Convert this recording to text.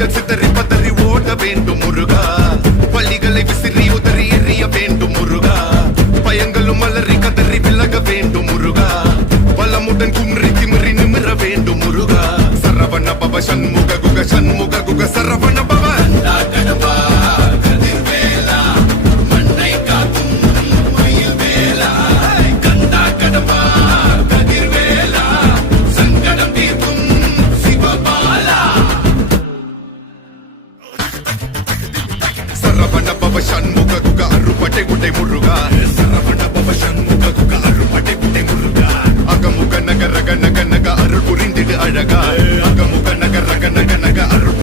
புலிகள் சித்தறி பதறி ஓட வேண்டும் முருகா பள்ளிகளை விசிறி உதறி எறிய வேண்டும் முருகா பயங்களும் மலரி கதறி விலக வேண்டும் முருகா பலமுடன் கும்ரி திமிரி நிமிர வேண்டும் முருகா சரவண பவ சண்முக குக சண்முக குக சரவண பவ சரவண பவ சண்முக குக அருப்பட்டை குட்டை முருகா சரவண பவ சண்முக குக அருப்பட்டை குட்டை முருகா அகமுக நக ரக நக நக அருள் புரிந்திடு அழகா அகமுக நக ரக நக நக அருள்